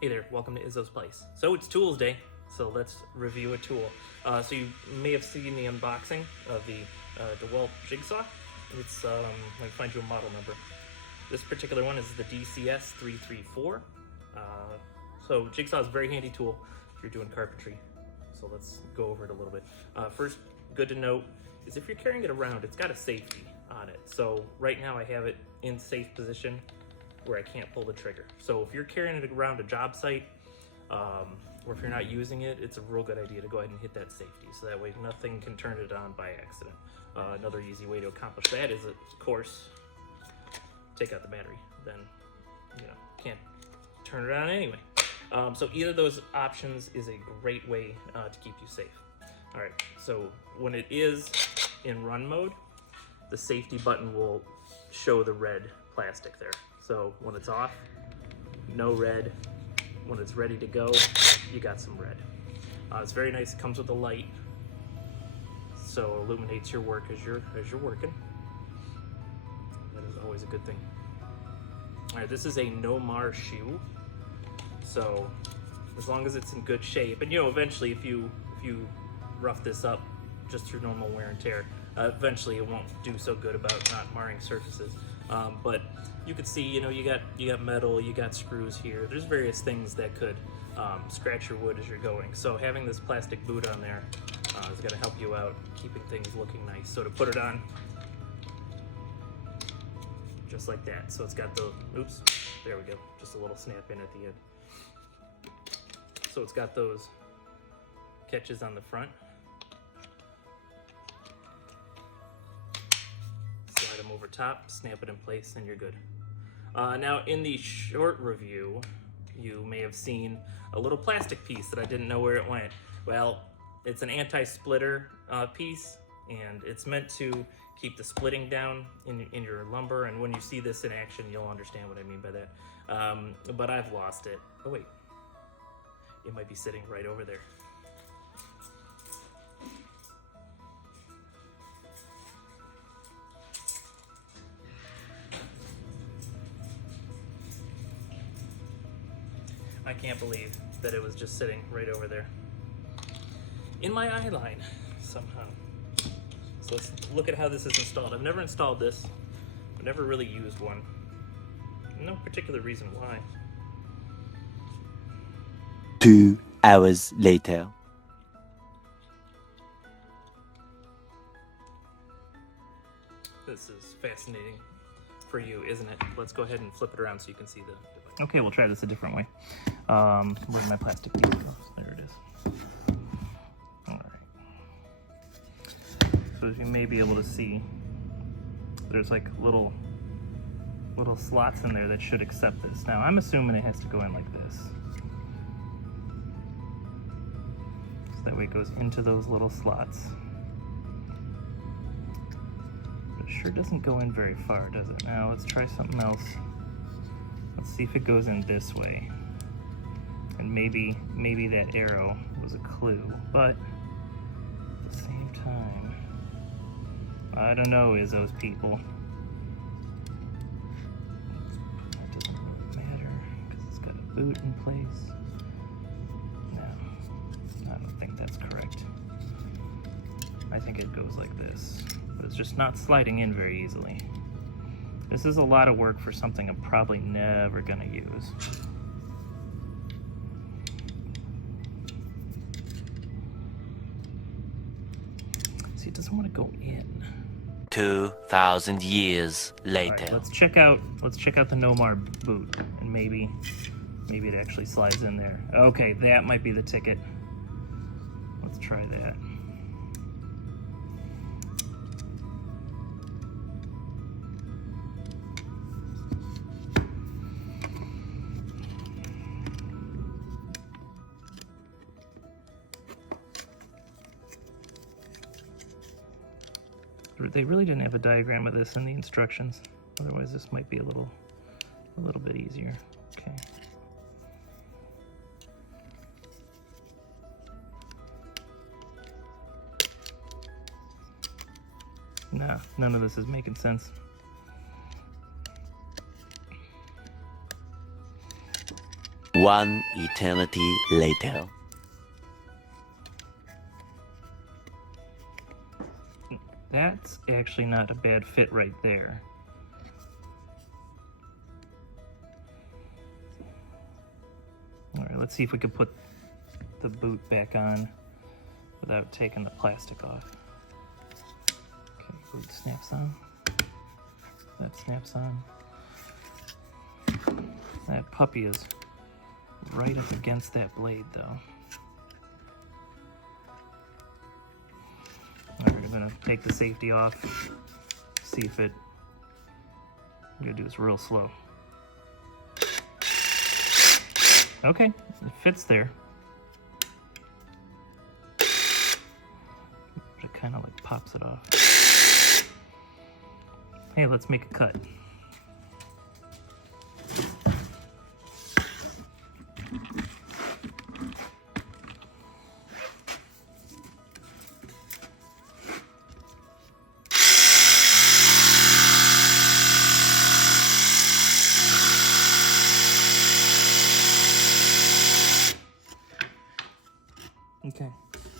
Hey there, welcome to Izzo's Place. So it's Toolsday, so let's review a tool. So you may have seen the unboxing of the DeWalt Jigsaw. It's, let me find you a model number. This particular one is the DCS334. So Jigsaw is a very handy tool if you're doing carpentry. So let's go over it a little bit. First, good to note is if you're carrying it around, it's got a safety on it. So right now I have it in safe position where I can't pull the trigger. So if you're carrying it around a job site, or if you're not using it, it's a real good idea to go ahead and hit that safety, so that way nothing can turn it on by accident. Another easy way to accomplish that is, of course, take out the battery. Then, can't turn it on anyway. So either of those options is a great way to keep you safe. All right, so when it is in run mode, the safety button will show the red plastic there. So when it's off, no red. When it's ready to go, you got some red. It's very nice. It comes with a light, so illuminates your work as you're working. That is always a good thing. All right, this is a no-mar shoe, so as long as it's in good shape, and eventually if you rough this up just through normal wear and tear, eventually it won't do so good about not marring surfaces. But you can see, you got metal, you got screws here. There's various things that could scratch your wood as you're going. So having this plastic boot on there is going to help you out, keeping things looking nice. So to put it on, just like that. So it's got the, oops, there we go, just a little snap in at the end. So it's got those catches on the front. Slide them over top, snap it in place, and you're good. Now in the short review, you may have seen a little plastic piece that I didn't know where it went. Well, it's an anti-splitter piece, and it's meant to keep the splitting down in your lumber, and when you see this in action, you'll understand what I mean by that. But I've lost it. Oh wait, it might be sitting right over there. I can't believe that it was just sitting right over there in my eye line somehow. So let's look at how this is installed. I've never installed this. I've never really used one. No particular reason why. 2 hours later. This is fascinating for you, isn't it? Let's go ahead and flip it around so you can see the device. Okay, we'll try this a different way. Where'd my plastic piece go? There it is. All right. So as you may be able to see, there's like little slots in there that should accept this. Now I'm assuming it has to go in like this. So that way it goes into those little slots. But it sure doesn't go in very far, does it? Now let's try something else. Let's see if it goes in this way. And maybe that arrow was a clue, but at the same time, I don't know, Izzo's people. That doesn't really matter, because it's got a boot in place. No, I don't think that's correct. I think it goes like this, but it's just not sliding in very easily. This is a lot of work for something I'm probably never gonna use. See, it doesn't want to go in. 2,000 years later. All right, let's check out the no-mar boot, and maybe it actually slides in there. Okay, that might be the ticket. Let's try that. They really didn't have a diagram of this in the instructions. Otherwise, this might be a little bit easier. Okay. Nah, none of this is making sense. One eternity later. That's actually not a bad fit right there. Alright, let's see if we can put the boot back on without taking the plastic off. Okay, boot snaps on. That snaps on. That puppy is right up against that blade though. Alright, I'm gonna take the safety off, see if it, I'm gonna do this real slow. Okay, it fits there. But it kind of like pops it off. Hey, let's make a cut. Okay,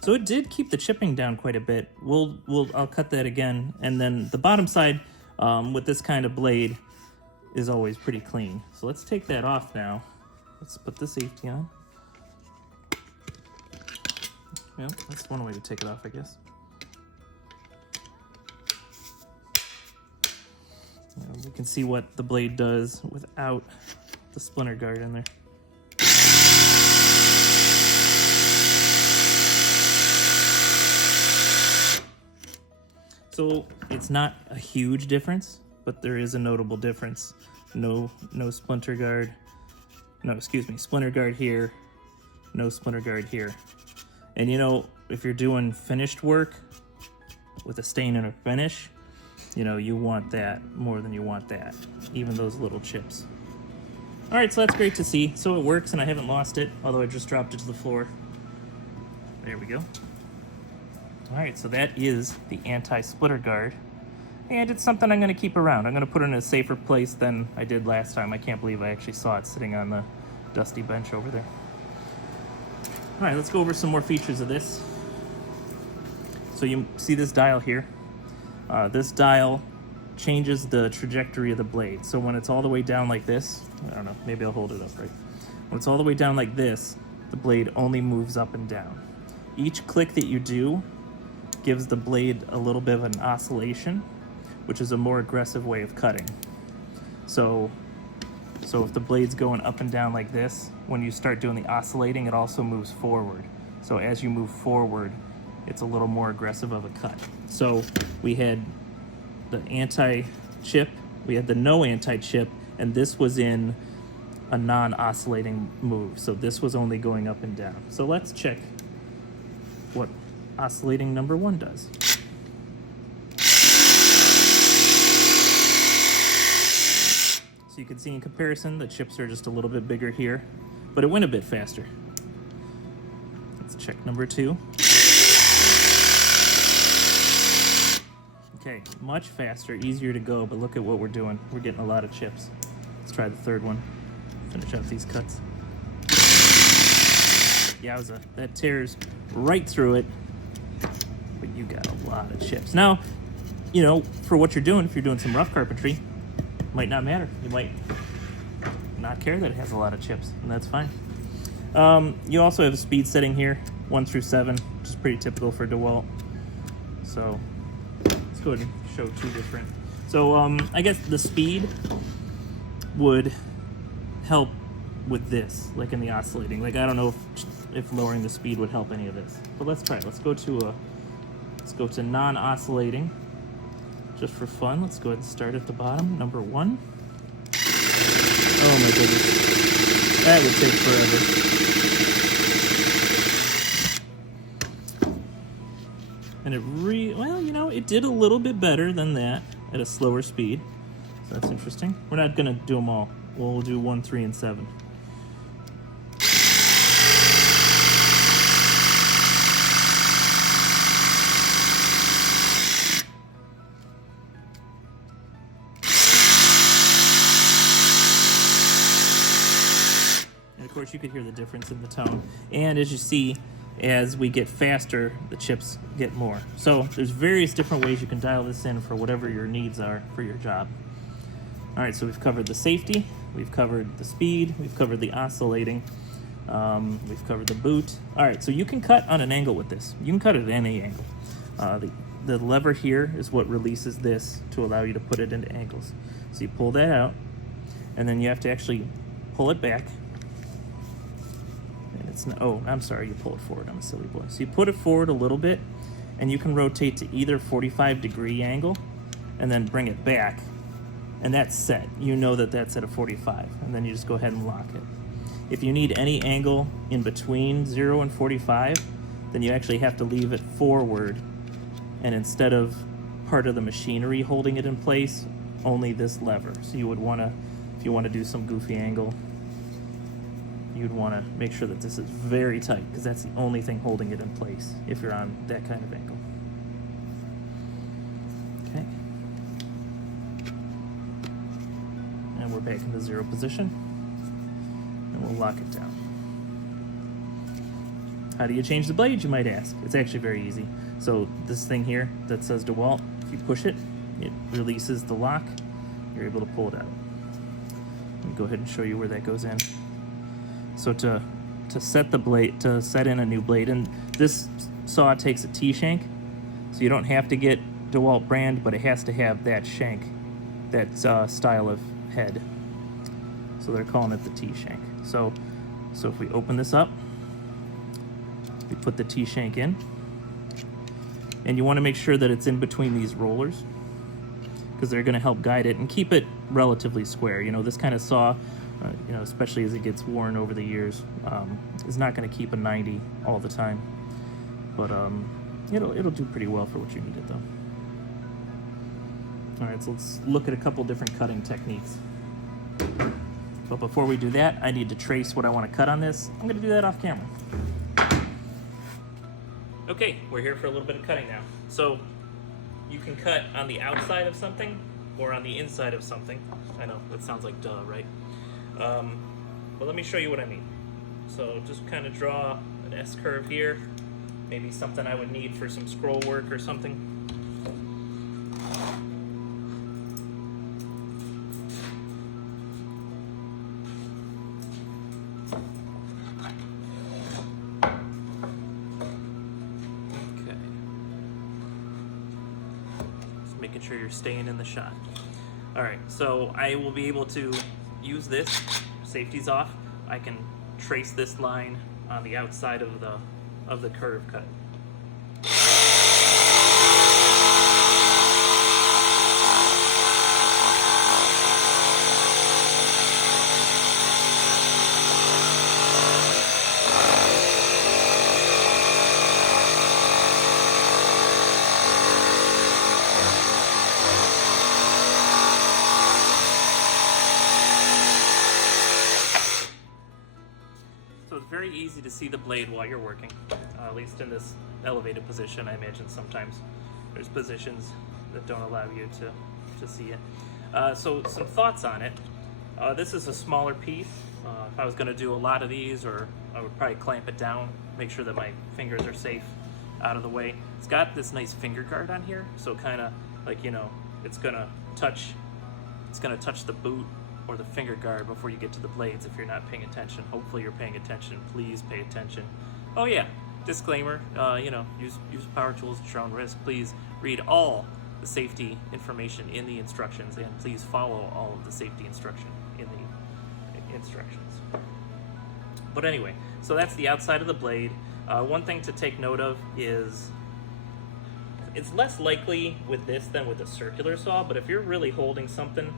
so it did keep the chipping down quite a bit. I'll cut that again, and then the bottom side with this kind of blade is always pretty clean. So let's take that off now. Let's put the safety on. Yeah, that's one way to take it off, I guess. You can see what the blade does without the splinter guard in there. So it's not a huge difference, but there is a notable difference. No splinter guard. No, excuse me, splinter guard here. No splinter guard here. And you know, if you're doing finished work with a stain and a finish, you know, you want that more than you want that, even those little chips. All right, so that's great to see. So it works and I haven't lost it, although I just dropped it to the floor. There we go. All right, so that is the anti-splitter guard. And it's something I'm gonna keep around. I'm gonna put it in a safer place than I did last time. I can't believe I actually saw it sitting on the dusty bench over there. All right, let's go over some more features of this. So you see this dial here. This dial changes the trajectory of the blade. So when it's all the way down like this, I don't know, maybe I'll hold it up right. When it's all the way down like this, the blade only moves up and down. Each click that you do gives the blade a little bit of an oscillation, which is a more aggressive way of cutting. So if the blade's going up and down like this, when you start doing the oscillating, it also moves forward. So as you move forward, it's a little more aggressive of a cut. So we had the anti-chip, we had the no anti-chip, and this was in a non-oscillating move. So this was only going up and down. So let's check what oscillating number 1 does. So you can see in comparison, the chips are just a little bit bigger here, but it went a bit faster. Let's check number 2. Okay, much faster, easier to go, but look at what we're doing. We're getting a lot of chips. Let's try the third one. Finish out these cuts. Yowza, that tears right through it, but you got a lot of chips. Now, you know, for what you're doing, if you're doing some rough carpentry, it might not matter. You might not care that it has a lot of chips, and that's fine. You also have a speed setting here, 1 through 7, which is pretty typical for DeWalt. So let's go ahead and show 2 different. So I guess the speed would help with this, like in the oscillating. Like I don't know if lowering the speed would help any of this, but let's try it. Let's go to non-oscillating, just for fun. Let's go ahead and start at the bottom, number 1. Oh my goodness, that would take forever. And well, you know, it did a little bit better than that at a slower speed, so that's interesting. We're not gonna do them all. We'll do 1, 3, and 7. of course, you could hear the difference in the tone. And as you see, as we get faster, the chips get more. So there's various different ways you can dial this in for whatever your needs are for your job. All right, so we've covered the safety, we've covered the speed, we've covered the oscillating, we've covered the boot. All right, so you can cut on an angle with this. You can cut it at any angle. The lever here is what releases this to allow you to put it into angles. So you pull that out, and then you have to actually pull it back. And it's not, oh, I'm sorry, you pull it forward. I'm a silly boy. So you put it forward a little bit, and you can rotate to either 45-degree angle, and then bring it back, and that's set. You know that that's at a 45, and then you just go ahead and lock it. If you need any angle in between 0 and 45, then you actually have to leave it forward, and instead of part of the machinery holding it in place, only this lever. So you would want to, if you want to do some goofy angle, you'd want to make sure that this is very tight, because that's the only thing holding it in place if you're on that kind of angle. Okay. And we're back in the 0 position, and we'll lock it down. How do you change the blade, you might ask? It's actually very easy. So this thing here that says DeWalt, if you push it, it releases the lock. You're able to pull it out. Let me go ahead and show you where that goes in. So to set the blade, to set in a new blade, and this saw takes a T-shank, so you don't have to get DeWalt brand, but it has to have that shank, that style of head. So they're calling it the T-shank. So if we open this up, we put the T-shank in, and you want to make sure that it's in between these rollers, because they're going to help guide it and keep it relatively square. You know, this kind of saw, you know, especially as it gets worn over the years, is not going to keep a 90 all the time, but it'll do pretty well for what you need it though. All right, so let's look at a couple different cutting techniques. But before we do that, I need to trace what I want to cut on this. I'm going to do that off camera. Okay, we're here for a little bit of cutting now. So you can cut on the outside of something or on the inside of something. I know, that sounds like duh, right? But let me show you what I mean. So just kind of draw an S-curve here, maybe something I would need for some scroll work or something. Making sure you're staying in the shot. All right, so I will be able to use this. Safety's off. I can trace this line on the outside of the curve cut. Very easy to see the blade while you're working, at least in this elevated position. I imagine sometimes there's positions that don't allow you to see it. So some thoughts on it. This is a smaller piece. If I was going to do a lot of these, or I would probably clamp it down, make sure that my fingers are safe out of the way. It's got this nice finger guard on here, so kind of like, you know, it's gonna touch the boot or the finger guard before you get to the blades if you're not paying attention. Hopefully you're paying attention. Please pay attention. Oh yeah, disclaimer, you know, use power tools at your own risk. Please read all the safety information in the instructions, and please follow all of the safety instruction in the instructions. But anyway, so that's the outside of the blade. One thing to take note of is it's less likely with this than with a circular saw, but if you're really holding something,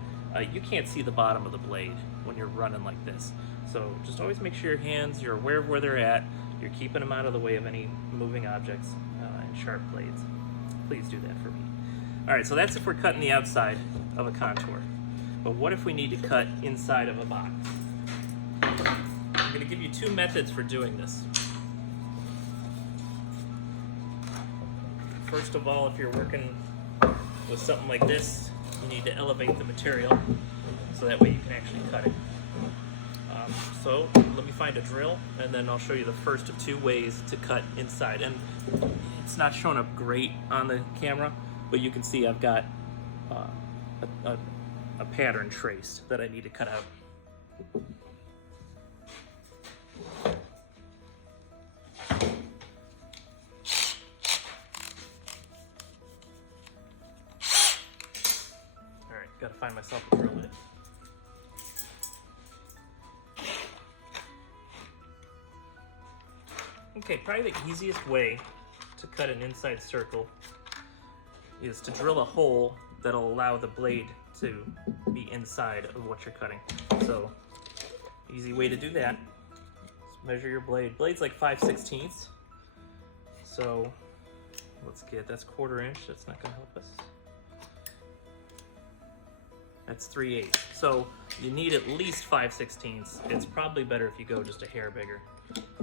you can't see the bottom of the blade when you're running like this. So just always make sure your hands, you're aware of where they're at, you're keeping them out of the way of any moving objects and sharp blades. Please do that for me. All right, so that's if we're cutting the outside of a contour. But what if we need to cut inside of a box? I'm going to give you two methods for doing this. First of all, if you're working with something like this, you need to elevate the material so that way you can actually cut it. So let me find a drill, and then I'll show you the first of two ways to cut inside. And it's not showing up great on the camera, but you can see I've got a pattern traced that I need to cut out. Alright, gotta find myself a drill bit. Okay, probably the easiest way to cut an inside circle is to drill a hole that'll allow the blade to be inside of what you're cutting. So, easy way to do that is measure your blade. Blade's like 5/16. So, let's get, that's 1/4 inch, that's not gonna help us. That's 3/8. So, you need at least 5/16. It's probably better if you go just a hair bigger.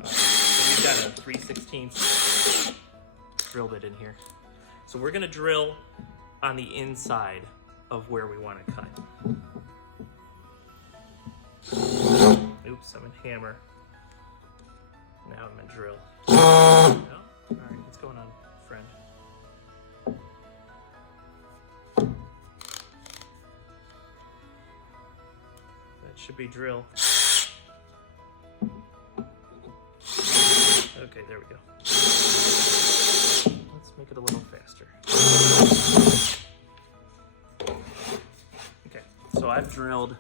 So we've got a 3/16 drill bit in here. So we're gonna drill on the inside of where we want to cut. Oops, I'm in hammer. Now I'm in drill. No? Alright, what's going on, friend? That should be drill. Okay, there we go. Let's make it a little faster. Okay, so I've drilled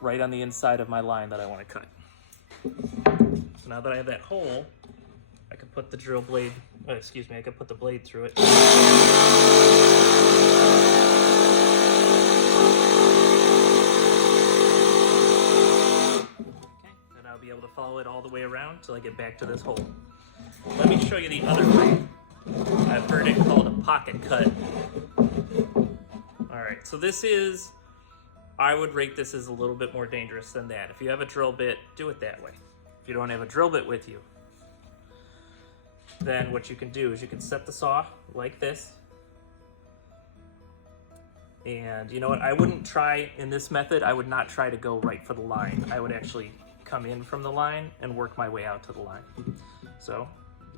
right on the inside of my line that I want to cut. So now that I have that hole, I can put the drill blade, I can put the blade through it. Okay, and I'll be able to follow it all the way around till I get back to this hole. Let me show you the other way. I've heard it called a pocket cut. Alright, so this is, I would rate this as a little bit more dangerous than that. If you have a drill bit, do it that way. If you don't have a drill bit with you, then what you can do is you can set the saw like this. And you know what, I wouldn't try, in this method, I would not try to go right for the line. I would actually come in from the line and work my way out to the line. So,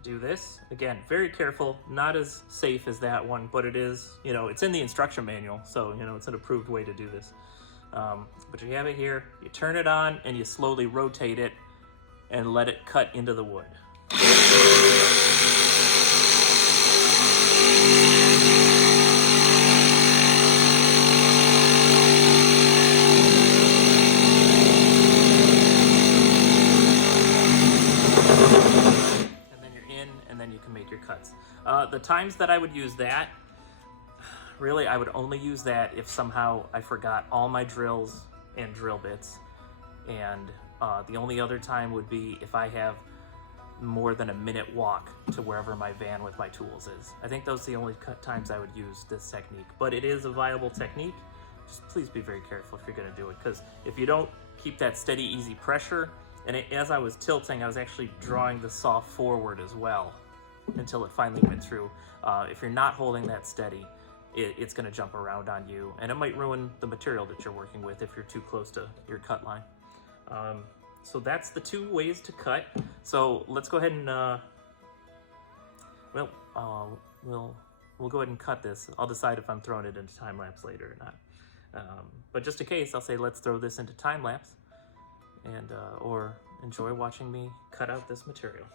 do this. Again, very careful, not as safe as that one, but it is, you know, it's in the instruction manual, so, you know, it's an approved way to do this. But you have it here, you turn it on, and you slowly rotate it and let it cut into the wood. The times that I would use that, really I would only use that if somehow I forgot all my drills and drill bits. And the only other time would be if I have more than a minute walk to wherever my van with my tools is. I think those are the only times I would use this technique. But it is a viable technique. Just please be very careful if you're going to do it, because if you don't keep that steady, easy pressure, and as I was tilting, I was actually drawing the saw forward as well until it finally went through. If you're not holding that steady, it's going to jump around on you, and it might ruin the material that you're working with if you're too close to your cut line. So that's the two ways to cut. So let's go ahead and we'll go ahead and cut this. I'll decide if I'm throwing it into time lapse later or not. But just in case, I'll say let's throw this into time lapse, and or enjoy watching me cut out this material.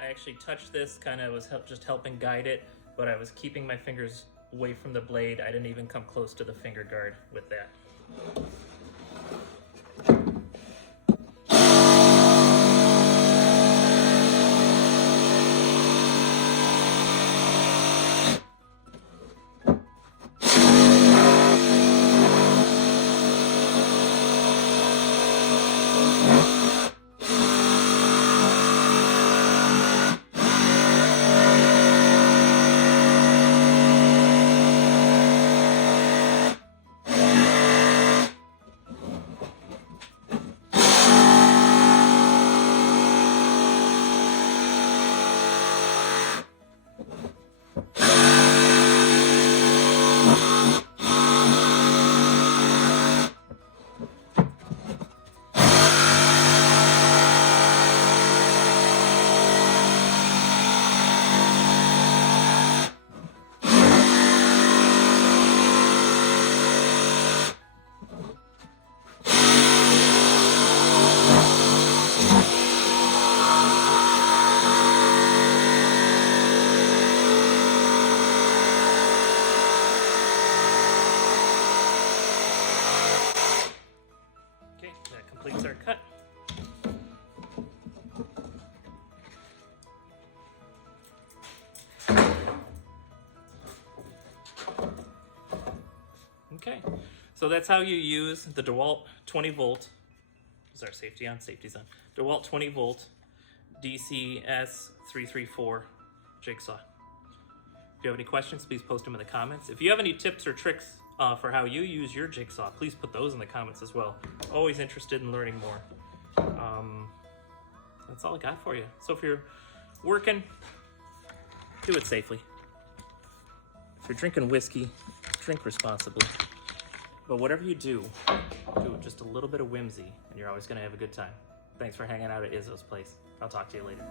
I actually touched this, kind of was just helping guide it, but I was keeping my fingers away from the blade. I didn't even come close to the finger guard with that. Okay, so that's how you use the DeWalt 20 volt. Is our safety on? Safety's on. DeWalt 20 volt DCS 334 jigsaw. If you have any questions, please post them in the comments. If you have any tips or tricks for how you use your jigsaw, please put those in the comments as well. Always interested in learning more. That's all I got for you. So if you're working, do it safely. If you're drinking whiskey, drink responsibly. But whatever you do it with just a little bit of whimsy, and you're always going to have a good time. Thanks for hanging out at Izzo's place. I'll talk to you later.